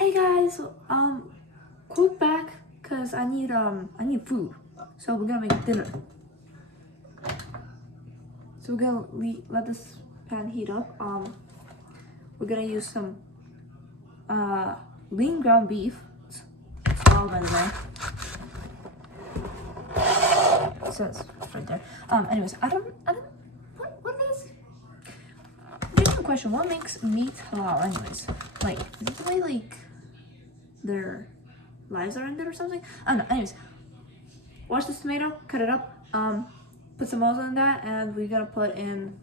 Hey guys, quick back, cause I need food. So we're gonna make dinner. So we're gonna let this pan heat up. We're gonna use some lean ground beef. It's all by the way. It says right there. Anyways, I don't. What is? Here's the question: what makes meat halal? Anyways, like, is it the way like their lives are ended or something? I don't know. Anyways, wash this tomato, cut it up, put some oil in that, and we're gonna put in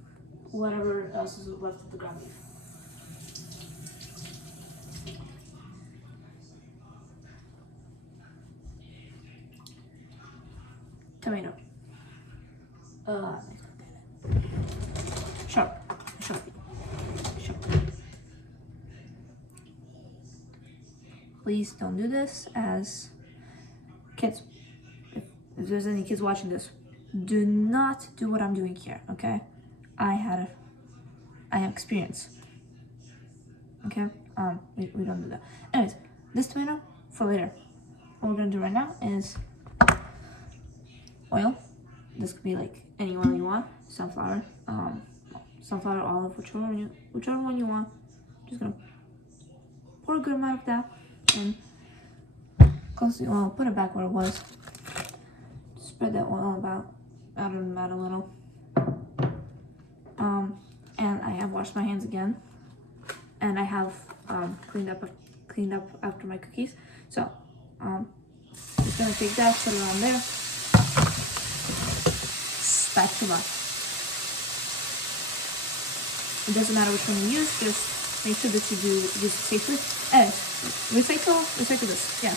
whatever else is left of the ground beef. Tomato. Sharp. Please don't do this, as kids, if there's any kids watching this, do not do what I'm doing here, okay? I have experience. Okay? We don't do that. Anyways, this tomato for later. What we're gonna do right now is oil. This could be like any oil you want. Sunflower, olive, whichever one you want. Just gonna pour a good amount of that in. Close the oil, put it back where it was. Spread that oil about out a little. And I have washed my hands again, and I have cleaned up after my cookies. So just gonna take that, put it on there. Spatula. It doesn't matter which one you use, just make sure that you use it safely. And recycle this, yeah.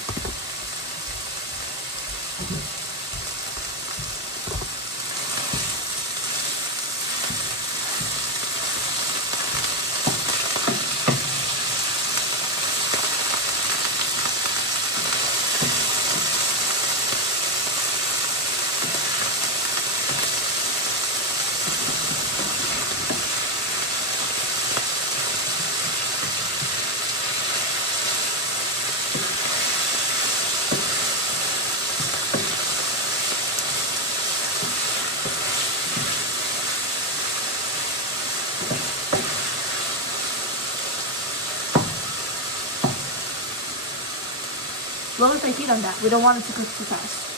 Lower the heat on that. We don't want it to cook too fast.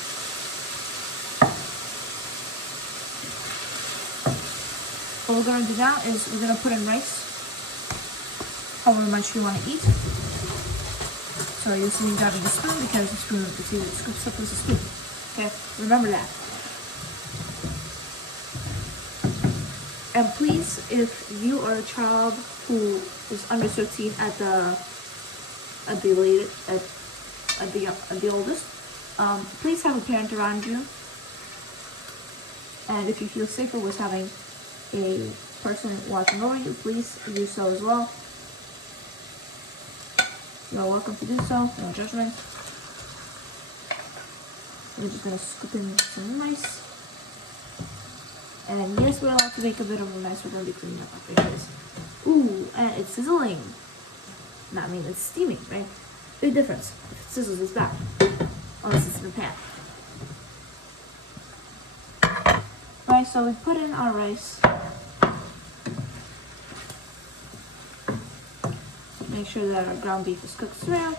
What we're gonna do now is we're gonna put in rice, however much you want to eat. So you'll see me grabbing a spoon because the spoon scoops up with a spoon. Okay, remember that. And please, if you are a child who is under 13 at the oldest, please have a parent around you. And if you feel safer with having a person watching over you, please do so as well. You're welcome to do so, no judgment. We're just gonna scoop in some rice. And yes, we're allowed to make a bit of a mess. We're gonna be cleaning up after this. Ooh, and it's sizzling. No, I mean, it's steaming, right? Big difference. If it sizzles, it's bad. Unless it's in the pan. Right, so we put in our rice. Make sure that our ground beef is cooked through.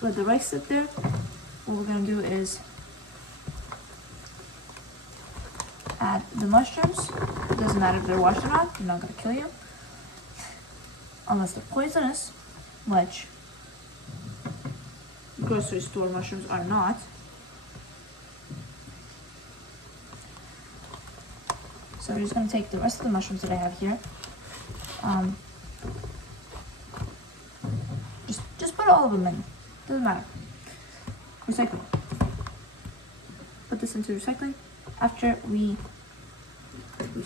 Let the rice sit there. What we're gonna do is add the mushrooms. It doesn't matter if they're washed or not. They're not gonna kill you. Unless they're poisonous, which grocery store mushrooms are not. So we're just gonna take the rest of the mushrooms that I have here. Just put all of them in. Doesn't matter. Recycle. Put this into recycling. After we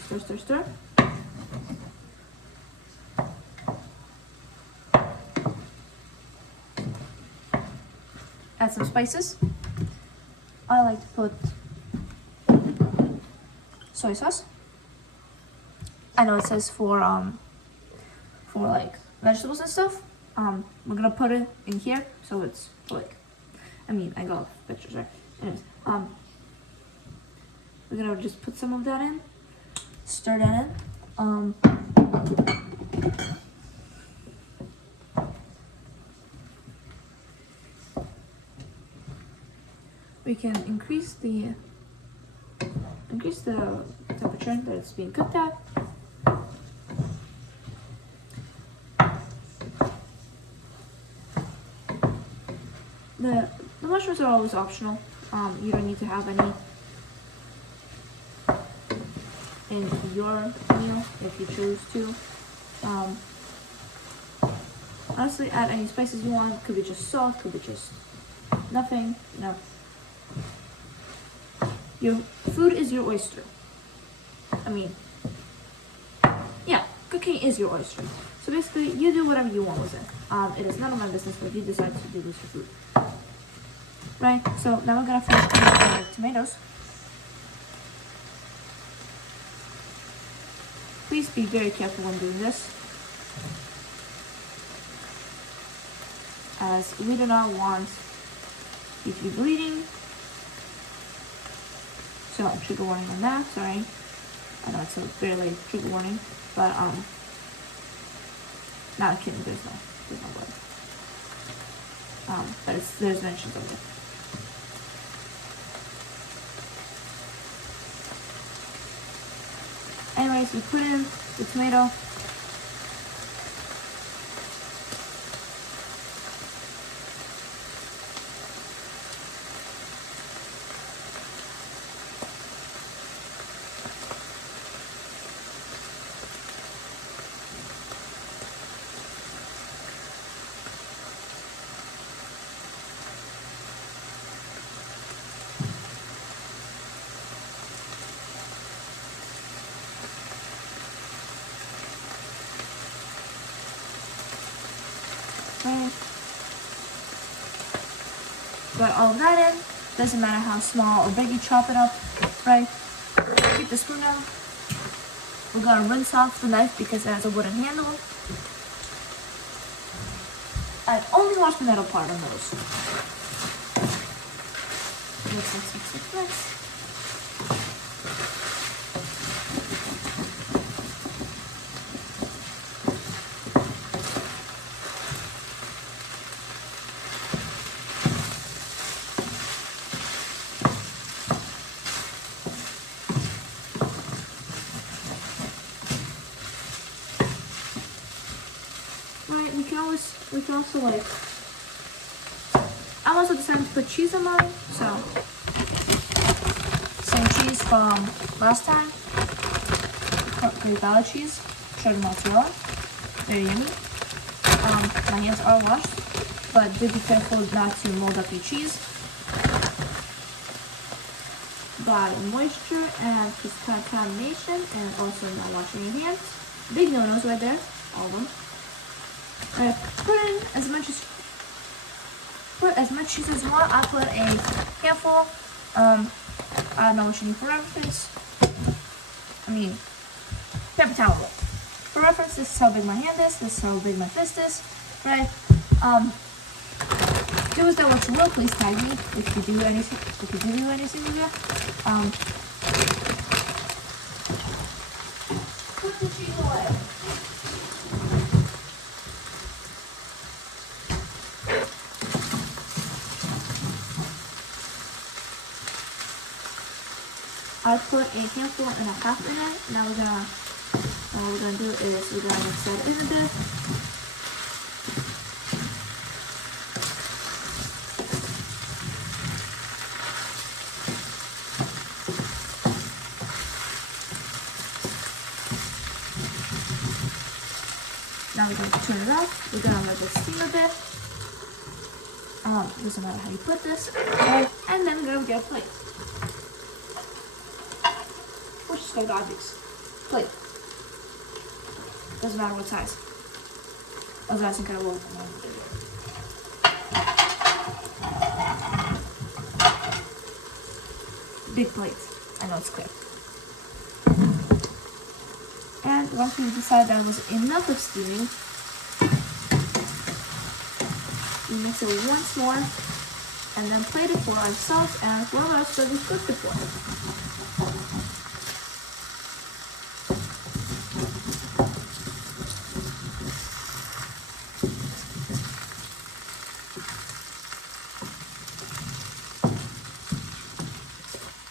stir. Add some spices. I like to put soy sauce. I know it says for like vegetables and stuff, we're gonna put it in here so it's like, I mean, I got pictures, right? Anyways, we're gonna just put some of that in, stir that in. We can increase the temperature that it's being cooked at. The mushrooms are always optional. You don't need to have any in your meal if you choose to. Honestly, add any spices you want. Could be just salt, could be just nothing, you know. Your food is your oyster. I mean, yeah, cooking is your oyster. So basically, you do whatever you want with it. It is none of my business what you decide to do with your food. Right, so now we're gonna finish cutting the tomatoes. Please be very careful when doing this, as we do not want you to be bleeding. So trigger warning on that, sorry. I know it's a very late trigger warning, but not kidding, there's no blood. But there's mentions of it. Anyways, we put in the tomato. Right. Got all of that in. Doesn't matter how small or big you chop it up, right? Keep the spoon out. We're gonna rinse off the knife because it has a wooden handle. I only wash the metal part on those. Mix like this. We can also like, I also decided to put cheese on mine, so same cheese from last time, Great Value cheese, cheddar mozzarella, very yummy. My hands are washed, but do be careful not to mold up your cheese by moisture and contamination, and also not washing your hands. Big no-nos right there, all of them. Put in as much cheese as you want. I put a handful. I don't know what you need for reference. I mean, paper towel roll. For reference, this is how big my hand is. This is how big my fist is. Right? Do with that what you will. Please tag me if you do anything. If you do anything with that. Put the cheese away. I put a handful and a half in it. Now what we're gonna do is we're gonna mix that in a bit. Now we're going to turn it off. We're gonna let this steam a bit. Doesn't matter how you put this. And then we're gonna get a plate. Just go to objects. Plate. Doesn't matter what size. Otherwise, I think I will. Big plates. I know it's clear. And once we decide that was enough of steaming, we mix it once more, and then plate it for ourselves and whoever else that we cooked it for.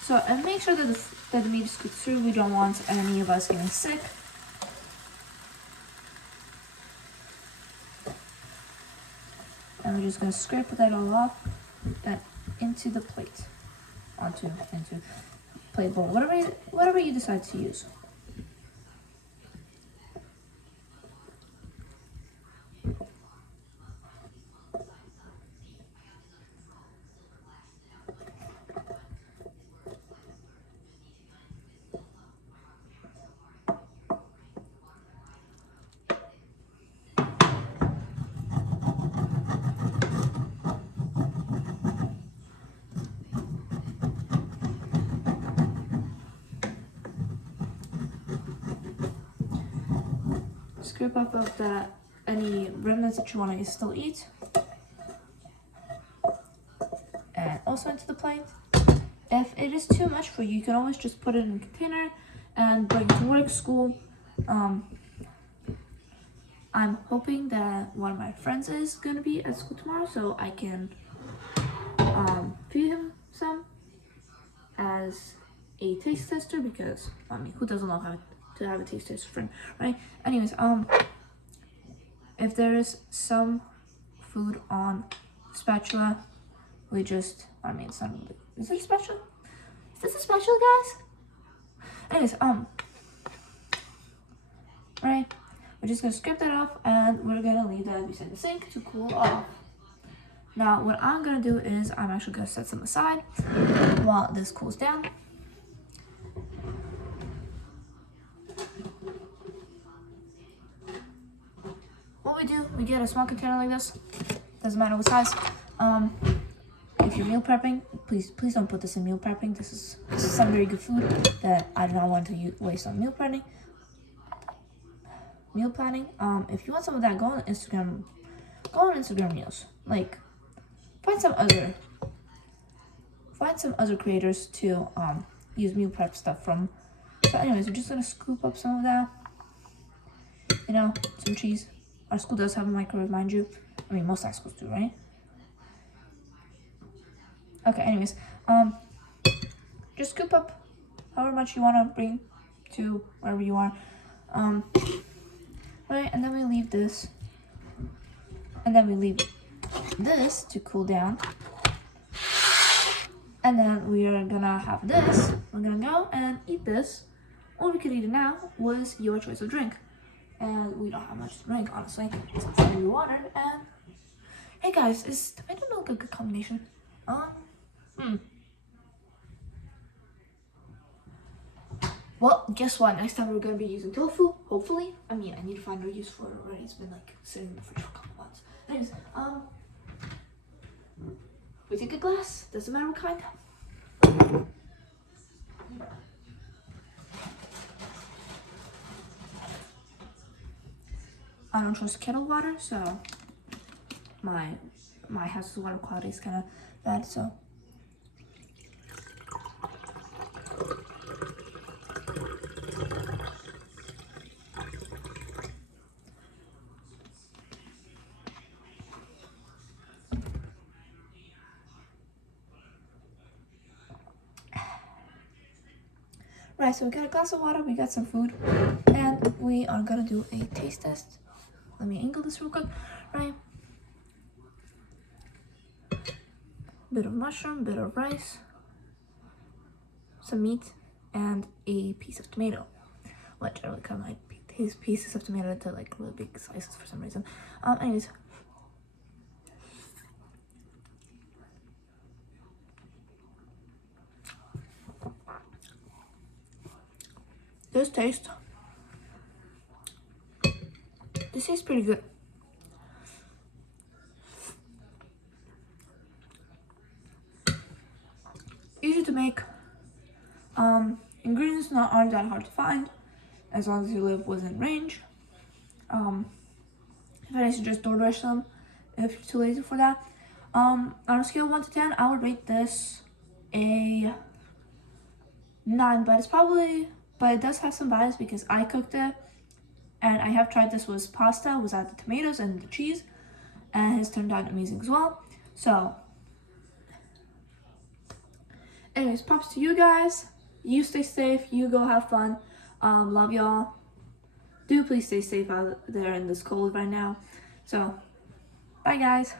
So, and make sure that the meat is cooked through. We don't want any of us getting sick. And we're just gonna scrape that all off into the plate, into plate bowl, whatever you decide to use. Scrape up of any remnants that you want to still eat, and also into the plate. If it is too much for you, you can always just put it in a container and bring it to work, school. I'm hoping that one of my friends is going to be at school tomorrow, so I can feed him some as a taste tester, because I mean, who doesn't know how to have a taste tester friend, right? Anyways, if there is some food on spatula, we just, I mean, it's not really, is it a spatula? Is this a spatula, guys? Anyways, right, we're just gonna scrape that off, and we're gonna leave that beside the sink to cool off. Now, what I'm gonna do is I'm actually gonna set some aside while this cools down. What we do, we get a small container like this. Doesn't matter what size. If you're meal prepping, please don't put this in meal prepping. This is some very good food that I do not want to waste on meal planning. If you want some of that, go on Instagram Reels. Like, find some other creators to use meal prep stuff from. So anyways, we're just gonna scoop up some of that. You know, some cheese. Our school does have a microwave, mind you. I mean, most high schools do, right? Okay, anyways, just scoop up however much you want to bring to wherever you are. Right, and then we leave this. And then we leave this to cool down. And then we are gonna have this. We're gonna go and eat this. Or we could eat it now, was your choice of drink. And we don't have much to drink, honestly. Except for maybe water. And hey guys, is tomato milk a good combination? Well, guess what? Next time we're gonna be using tofu, hopefully. I mean, I need to find a use for it already. It's been like sitting in the fridge for a couple months. Anyways, we take a glass. Doesn't matter what kind. I don't trust kettle water, so my house's water quality is kind of bad. So right, so we got a glass of water, we got some food, and we are gonna do a taste test. Let me angle this real quick, right? Bit of mushroom, bit of rice, some meat, and a piece of tomato. Which I really kind of like these pieces of tomato to like really big slices for some reason. Anyways. This tastes pretty good. Easy to make. Ingredients aren't that hard to find, as long as you live within range. If I suggest DoorDash them, if you're too lazy for that. On a scale of 1 to 10, I would rate this a 9, but it does have some bias because I cooked it, and I have tried this with pasta without the tomatoes and the cheese, and it's turned out amazing as well. So anyways, props to you guys. You stay safe, you go have fun. Love y'all. Do please stay safe out there in this cold right now. So bye guys.